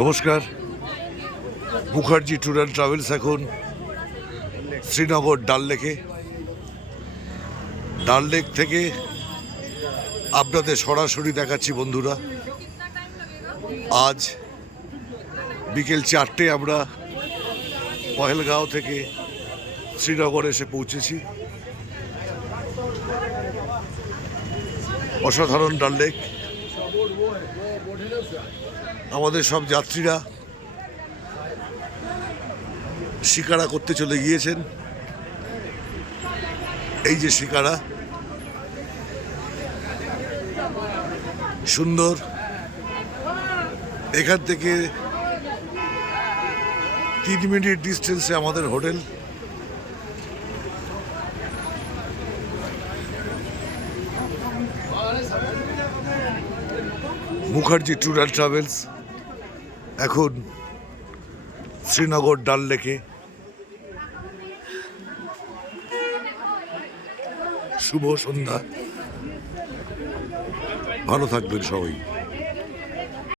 নমস্কার। Mukherjee tour and travels এখন শ্রীনগর ডাল লেকে। ডাল লেক থেকে আপনাদের সরাসরি দেখাচ্ছি বন্ধুরা। আজ বিকেল 4টে আমরা পহেলগাঁও থেকে শ্রীনগর এসে পৌঁছেছি। অসাধারণ ডাল লেক। আমাদের সব যাত্রীরা শিকারা করতে চলে গিয়েছেন। এই যে শিকারা, সুন্দর। এখান থেকে 3 মিনিট ডিস্টেন্সে আমাদের hotel. Mukherjee tour and travels এখন শ্রীনগর ডাল লেকে। শুভ সন্ধ্যা, ভালো থাকবেন সবাই।